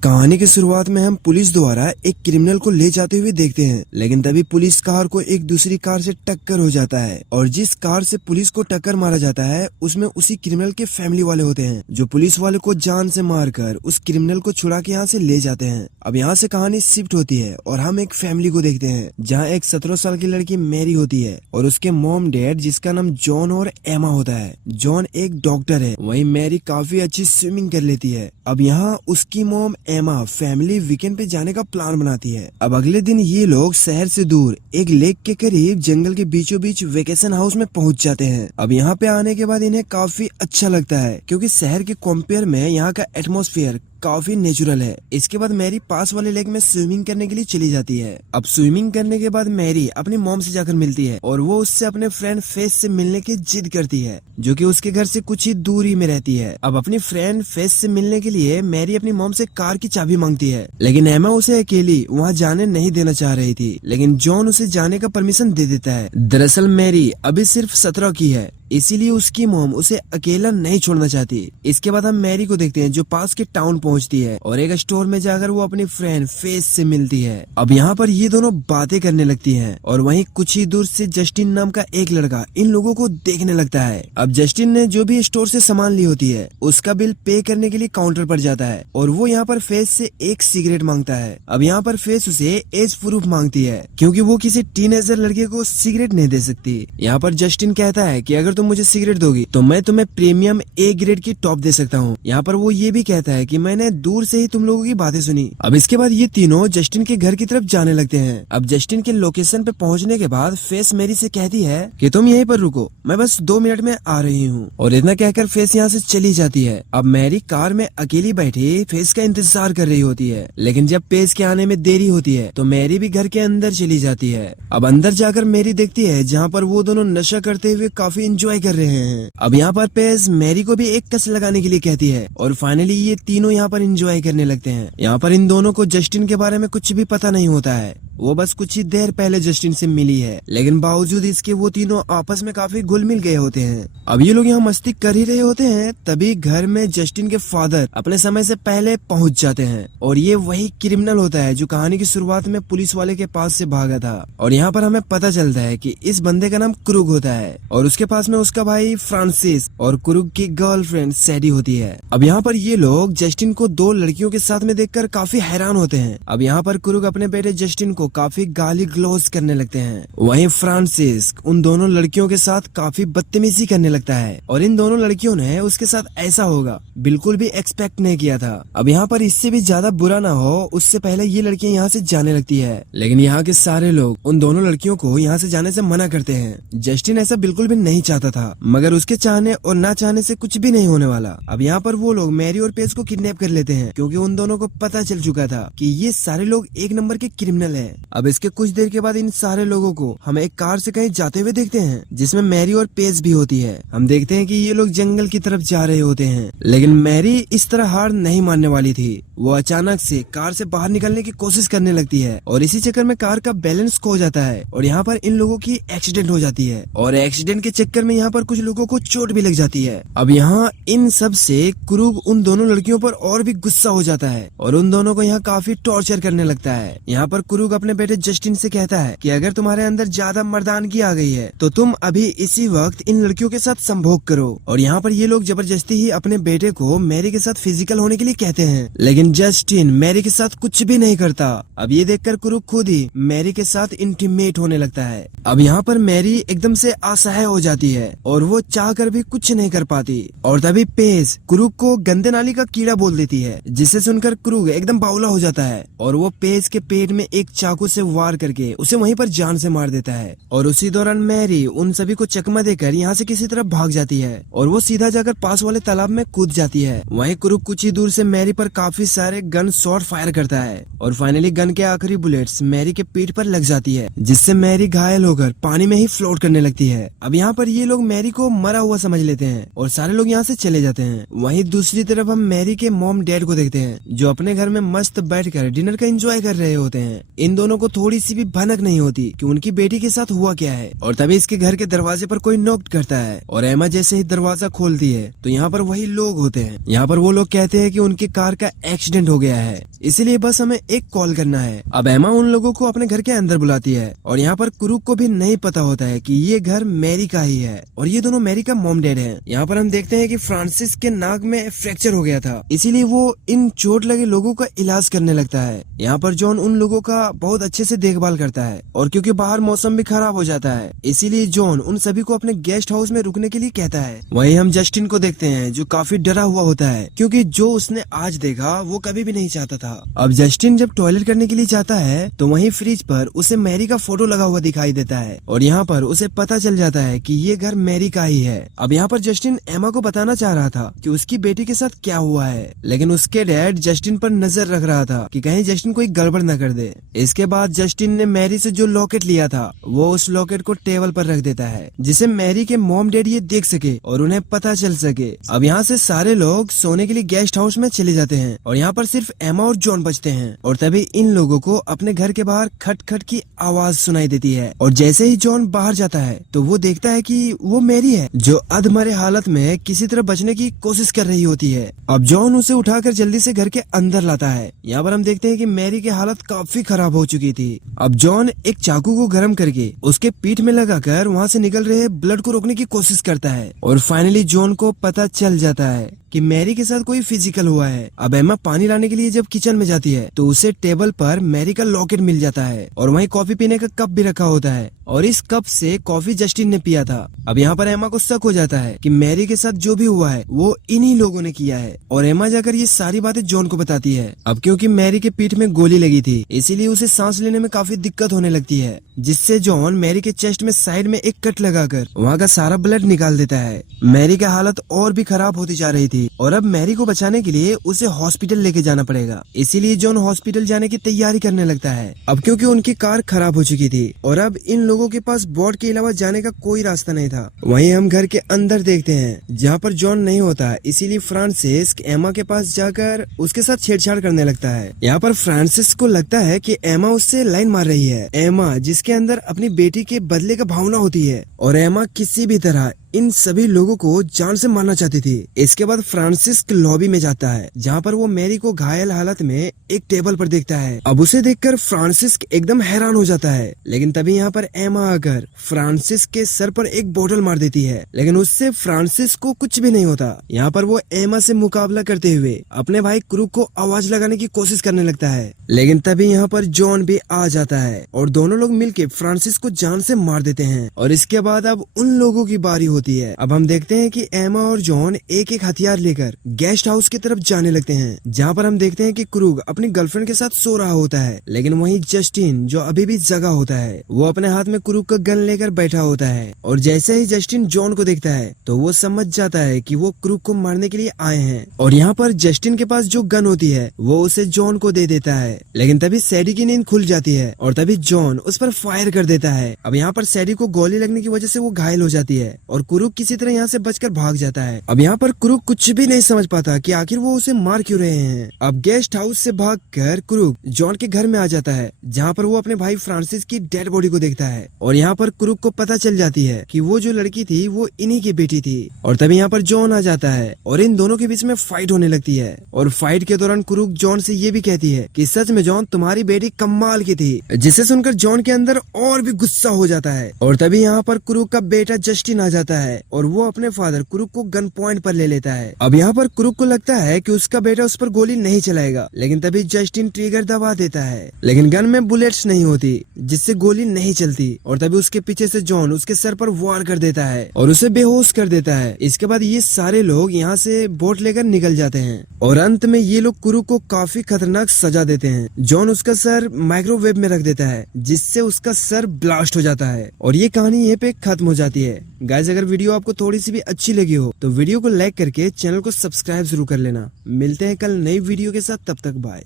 कहानी की शुरुआत में हम पुलिस द्वारा एक क्रिमिनल को ले जाते हुए देखते हैं, लेकिन तभी पुलिस कार को एक दूसरी कार से टक्कर हो जाता है और जिस कार से पुलिस को टक्कर मारा जाता है उसमें उसी क्रिमिनल के फैमिली वाले होते हैं जो पुलिस वाले को जान से मारकर उस क्रिमिनल को छुड़ा के यहाँ से ले जाते हैं। अब यहाँ से कहानी शिफ्ट होती है और हम एक फैमिली को देखते हैं जहाँ एक 17 साल की लड़की मैरी होती है और उसके मॉम डैड जिसका नाम जॉन और एमा होता है। जॉन एक डॉक्टर है, वहीं मैरी काफी अच्छी स्विमिंग कर लेती है। अब यहाँ उसकी मॉम एमा फैमिली वीकेंड पे जाने का प्लान बनाती है। अब अगले दिन ये लोग शहर से दूर एक लेक के करीब जंगल के बीचों बीच वेकेशन हाउस में पहुंच जाते हैं। अब यहाँ पे आने के बाद इन्हें काफी अच्छा लगता है क्योंकि शहर के कंपेयर में यहाँ का एटमॉस्फेयर काफी नेचुरल है। इसके बाद मैरी पास वाले लेक में स्विमिंग करने के लिए चली जाती है। अब स्विमिंग करने के बाद मैरी अपनी मॉम से जाकर मिलती है और वो उससे अपने फ्रेंड फेस से मिलने की जिद करती है जो कि उसके घर से कुछ ही दूरी में रहती है। अब अपनी फ्रेंड फेस से मिलने के लिए मैरी अपनी मॉम से कार की चाबी मांगती है, लेकिन एमा उसे अकेली वहाँ जाने नहीं देना चाह रही थी, लेकिन जॉन उसे जाने का परमिशन दे देता है। दरअसल मैरी अभी सिर्फ 17 की है, इसीलिए उसकी मॉम उसे अकेला नहीं छोड़ना चाहती। इसके बाद हम मैरी को देखते हैं जो पास के टाउन पहुंचती है और एक स्टोर में जाकर वो अपनी फ्रेंड फेस से मिलती है। अब यहाँ पर ये दोनों बातें करने लगती हैं और वहीं कुछ ही दूर से जस्टिन नाम का एक लड़का इन लोगों को देखने लगता है। अब जस्टिन ने जो भी स्टोर से सामान ली होती है उसका बिल पे करने के लिए काउंटर पर जाता है और वो यहाँ पर फेस से एक सिगरेट मांगता है। अब यहाँ पर फेस उसे एज प्रूफ मांगती है क्योंकि वो किसी टीनेजर लड़के को सिगरेट नहीं दे सकती। यहाँ पर जस्टिन कहता है कि अगर तुम मुझे सिगरेट दोगी तो मैं तुम्हें प्रीमियम ए ग्रेड की टॉप दे सकता हूँ। यहाँ पर वो ये भी कहता है कि मैंने दूर से ही तुम लोगों की बातें सुनी। अब इसके बाद ये तीनों जस्टिन के घर की तरफ जाने लगते हैं। अब जस्टिन के लोकेशन पे पहुँचने के बाद फेस मैरी से कहती है कि तुम यहीं पर रुको, मैं बस 2 मिनट में आ रही हूँ, और इतना कहकर फेस यहाँ से चली जाती है। अब मैरी कार में अकेली बैठी फेस का इंतजार कर रही होती है, लेकिन जब पेस के आने में देरी होती है तो मैरी भी घर के अंदर चली जाती है। अब अंदर जाकर मैरी देखती है जहाँ पर वो दोनों नशा करते हुए काफी इंजॉय कर रहे हैं। अब यहाँ पर पेस मैरी को भी एक कस लगाने के लिए कहती है और फाइनली ये तीनों यहाँ पर इंजॉय करने लगते हैं। यहाँ पर इन दोनों को जस्टिन के बारे में कुछ भी पता नहीं होता है, वो बस कुछ ही देर पहले जस्टिन से मिली है, लेकिन बावजूद इसके वो तीनों आपस में काफी घुल मिल गए होते हैं। अब ये लोग यहाँ मस्ती कर ही रहे होते हैं तभी घर में जस्टिन के फादर अपने समय से पहले पहुंच जाते हैं और ये वही क्रिमिनल होता है जो कहानी की शुरुआत में पुलिस वाले के पास से भागा था। और यहाँ पर हमें पता चलता है कि इस बंदे का नाम क्रूग होता है और उसके पास में उसका भाई फ्रांसिस और क्रूग की गर्लफ्रेंड सैडी होती है। अब यहाँ पर ये लोग जस्टिन को 2 लड़कियों के साथ में देखकर काफी हैरान होते हैं। अब यहाँ पर क्रूग अपने बेटे जस्टिन को काफी गाली ग्लोज करने लगते हैं, वहीं फ्रांसिस उन दोनों लड़कियों के साथ काफी बदतमीजी करने लगता है और इन दोनों लड़कियों ने उसके साथ ऐसा होगा बिल्कुल भी एक्सपेक्ट नहीं किया था। अब यहाँ पर इससे भी ज्यादा बुरा ना हो उससे पहले ये लड़कियां यहाँ से जाने लगती है, लेकिन यहाँ के सारे लोग उन दोनों लड़कियों को यहाँ से जाने से मना करते हैं। जस्टिन ऐसा बिल्कुल भी नहीं चाहता था, मगर उसके चाहने और ना चाहने से कुछ भी नहीं होने वाला। अब यहाँ पर वो लोग मैरी और पेस को किडनैप कर लेते हैं क्योंकि उन दोनों को पता चल चुका था कि ये सारे लोग एक नंबर के क्रिमिनल है। अब इसके कुछ देर के बाद इन सारे लोगों को हम एक कार से कहीं जाते हुए देखते हैं जिसमें मैरी और पेस भी होती है। हम देखते हैं कि ये लोग जंगल की तरफ जा रहे होते हैं, लेकिन मैरी इस तरह हार नहीं मानने वाली थी। वो अचानक से कार से बाहर निकलने की कोशिश करने लगती है और इसी चक्कर में कार का बैलेंस खो जाता है और यहाँ पर इन लोगों की एक्सीडेंट हो जाती है और एक्सीडेंट के चक्कर में यहाँ पर कुछ लोगों को चोट भी लग जाती है। अब यहाँ इन सब से क्रूग उन दोनों लड़कियों पर और भी गुस्सा हो जाता है और उन दोनों को यहाँ काफी टॉर्चर करने लगता है। यहाँ पर क्रूग अपने बेटे जस्टिन से कहता है कि अगर तुम्हारे अंदर ज्यादा मर्दानगी आ गई है तो तुम अभी इसी वक्त इन लड़कियों के साथ संभोग करो। और यहाँ पर ये लोग जबरदस्ती ही अपने बेटे को मैरी के साथ फिजिकल होने के लिए कहते हैं, लेकिन जस्टिन मैरी के साथ कुछ भी नहीं करता। अब ये देखकर क्रूग खुद ही मैरी के साथ इंटीमेट होने लगता है। अब यहाँ पर मैरी एकदम से असहाय हो जाती है और वो चाह कर भी कुछ नहीं कर पाती और तभी पेस क्रूग को गंदे नाली का कीड़ा बोल देती है, जिसे सुनकर क्रूग एकदम बावला हो जाता है और वो पेस के पेट में एक चाकू से वार करके उसे वहीं पर जान से मार देता है। और उसी दौरान मैरी उन सभी को चकमा देकर यहाँ से किसी तरफ भाग जाती है और वो सीधा जाकर पास वाले तालाब में कूद जाती है। वहीं क्रूग कुछ ही दूर से मैरी पर काफी सारे गन शॉट फायर करता है और फाइनली गन के आखिरी बुलेट्स मैरी के पीठ पर लग जाती है, जिससे मैरी घायल होकर पानी में ही फ्लोट करने लगती है। अब यहाँ पर ये लोग मैरी को मरा हुआ समझ लेते हैं और सारे लोग यहाँ से चले जाते हैं। वहीं दूसरी तरफ हम मैरी के मॉम डैड को देखते हैं जो अपने घर में मस्त बैठकर डिनर का एंजॉय कर रहे होते हैं। इन दोनों को थोड़ी सी भी भनक नहीं होती कि उनकी बेटी के साथ हुआ क्या है। और तभी इसके घर के दरवाजे पर कोई नॉक करता है और एमा जैसे ही दरवाजा खोलती है तो यहाँ पर वही लोग होते हैं। यहाँ पर वो लोग कहते हैं कि उनकी कार का एक्सीडेंट हो गया है, इसीलिए बस हमें एक कॉल करना है। अब एमा उन लोगों को अपने घर के अंदर बुलाती है और यहाँ पर कुरुक को भी नहीं पता होता है कि ये घर मैरी का ही है और ये दोनों मैरी का मॉम डैड है। यहाँ पर हम देखते हैं कि फ्रांसिस के नाक में फ्रैक्चर हो गया था, इसीलिए वो इन चोट लगे लोगों का इलाज करने लगता है। यहाँ पर जॉन उन लोगों का बहुत अच्छे से देखभाल करता है और क्योंकि बाहर मौसम भी खराब हो जाता है, इसीलिए जॉन उन सभी को अपने गेस्ट हाउस में रुकने के लिए कहता है। वहीं हम जस्टिन को देखते हैं जो काफी डरा हुआ होता है क्योंकि जो उसने आज देखा वो कभी भी नहीं चाहता था। अब जस्टिन जब टॉयलेट करने के लिए जाता है तो वहीं फ्रिज पर उसे मैरी का फोटो लगा हुआ दिखाई देता है और यहाँ पर उसे पता चल जाता है कि ये घर मैरी का ही है। अब यहाँ पर जस्टिन एमा को बताना चाह रहा था कि उसकी बेटी के साथ क्या हुआ है, लेकिन उसके डैड जस्टिन पर नजर रख रहा था कि कहीं जस्टिन कोई गड़बड़ न कर दे। इसके बाद जस्टिन ने मैरी से जो लॉकेट लिया था वो उस लॉकेट को टेबल पर रख देता है जिसे मैरी के मॉम डैड ये देख सके और उन्हें पता चल सके। अब यहाँ से सारे लोग सोने के लिए गेस्ट हाउस में चले जाते हैं और यहाँ पर सिर्फ एमा और जॉन बचते हैं। और तभी इन लोगों को अपने घर के बाहर खट खट की आवाज सुनाई देती है और जैसे ही जॉन बाहर जाता है तो वो देखता है कि वो मैरी है जो अधमरे हालत में किसी तरह बचने की कोशिश कर रही होती है। अब जॉन उसे उठाकर जल्दी से घर के अंदर लाता है। यहाँ पर हम देखते हैं कि मैरी की हालत काफी खराब हो चुकी थी। अब जॉन एक चाकू को गर्म करके उसके पीठ में लगाकर वहाँ से निकल रहे ब्लड को रोकने की कोशिश करता है और फाइनली जॉन को पता चल जाता है कि मैरी के साथ कोई फिजिकल हुआ है। अब एमा पानी लाने के लिए जब किचन में जाती है तो उसे टेबल पर मैरी का लॉकेट मिल जाता है और वहीं कॉफी पीने का कप भी रखा होता है और इस कप से कॉफी जस्टिन ने पिया था। अब यहाँ पर एमा को शक हो जाता है कि मैरी के साथ जो भी हुआ है वो इन्हीं लोगों ने किया है और एमा जाकर ये सारी बातें जॉन को बताती है। अब क्योंकि मैरी के पीठ में गोली लगी थी इसीलिए उसे सांस लेने में काफी दिक्कत होने लगती है, जिससे जॉन मैरी के चेस्ट में साइड में एक कट लगाकर वहाँ का सारा ब्लड निकाल देता है। मैरी की हालत और भी खराब होती जा रही थी और अब मैरी को बचाने के लिए उसे हॉस्पिटल लेके जाना पड़ेगा, इसीलिए जॉन हॉस्पिटल जाने की तैयारी करने लगता है। अब क्योंकि उनकी कार खराब हो चुकी थी और अब इन लोगों के पास बोट के अलावा जाने का कोई रास्ता नहीं था। वहीं हम घर के अंदर देखते हैं जहाँ पर जॉन नहीं होता, इसीलिए फ्रांसिस एमा के पास जाकर उसके साथ छेड़छाड़ करने लगता है। यहाँ पर फ्रांसिस को लगता है कि एमा उससे लाइन मार रही है, एमा जिसके अंदर अपनी बेटी के बदले का भावना होती है और एमा किसी भी तरह इन सभी लोगों को जान से मारना चाहती थी। इसके बाद फ्रांसिस लॉबी में जाता है जहाँ पर वो मैरी को घायल हालत में एक टेबल पर देखता है। अब उसे देखकर फ्रांसिस एकदम हैरान हो जाता है, लेकिन तभी यहाँ पर एमा आकर फ्रांसिस के सर पर एक बोतल मार देती है, लेकिन उससे फ्रांसिस को कुछ भी नहीं होता। यहाँ पर वो एमा से मुकाबला करते हुए अपने भाई क्रूक को आवाज लगाने की कोशिश करने लगता है, लेकिन तभी यहाँ पर जॉन भी आ जाता है और दोनों लोग मिलके फ्रांसिस को जान से मार देते हैं। और इसके बाद अब उन लोगों की बारी होती है। अब हम देखते हैं कि एमा और जॉन एक एक हथियार लेकर गेस्ट हाउस की तरफ जाने लगते हैं, जहाँ पर हम देखते हैं कि क्रूग अपनी गर्लफ्रेंड के साथ सो रहा होता है, लेकिन वहीं जस्टिन जो अभी भी जगा होता है वो अपने हाथ में क्रूग का गन लेकर बैठा होता है। और जैसे ही जस्टिन जॉन को देखता है तो वो समझ जाता है कि वो क्रूग को मारने के लिए आए हैं और यहाँ पर जस्टिन के पास जो गन होती है वो उसे जॉन को दे देता है, लेकिन तभी सैडी की नींद खुल जाती है और तभी जॉन उस पर फायर कर देता है। अब यहाँ पर सैडी को गोली लगने की वजह से वो घायल हो जाती है और क्रूग किसी तरह यहाँ से बचकर भाग जाता है। अब यहाँ पर क्रूग कुछ भी नहीं समझ पाता कि आखिर वो उसे मार क्यों रहे हैं। अब गेस्ट हाउस से भागकर क्रूग जॉन के घर में आ जाता है, जहाँ पर वो अपने भाई फ्रांसिस की डेड बॉडी को देखता है और यहाँ पर क्रूग को पता चल जाती है कि वो जो लड़की थी वो इन्हीं की बेटी थी। और तभी यहाँ पर जॉन आ जाता है और इन दोनों के बीच में फाइट होने लगती है और फाइट के दौरान क्रूग जॉन से ये भी कहती है कि सच में जॉन तुम्हारी बेटी कमाल की थी, जिसे सुनकर जॉन के अंदर और भी गुस्सा हो जाता है। और तभी यहाँ पर क्रूग का बेटा जस्टिन आ जाता है और वो अपने फादर क्रूग को गन पॉइंट पर ले लेता है। अब यहाँ पर क्रूग को लगता है कि उसका बेटा उस पर गोली नहीं चलाएगा, लेकिन तभी जस्टिन ट्रिगर दबा देता है, लेकिन गन में बुलेट्स नहीं होती जिससे गोली नहीं चलती। और तभी उसके पीछे से जॉन उसके सर पर वार कर देता है और उसे बेहोश कर देता है। इसके बाद ये सारे लोग यहाँ से बोट लेकर निकल जाते हैं और अंत में ये लोग क्रूग को काफी खतरनाक सजा देते हैं। जॉन उसका सर माइक्रोवेव में रख देता है जिससे उसका सर ब्लास्ट हो जाता है और ये कहानी यहीं पे खत्म हो जाती है। गाइस, अगर वीडियो आपको थोड़ी सी भी अच्छी लगी हो तो वीडियो को लाइक करके चैनल को सब्सक्राइब जरूर कर लेना। मिलते हैं कल नई वीडियो के साथ, तब तक बाय।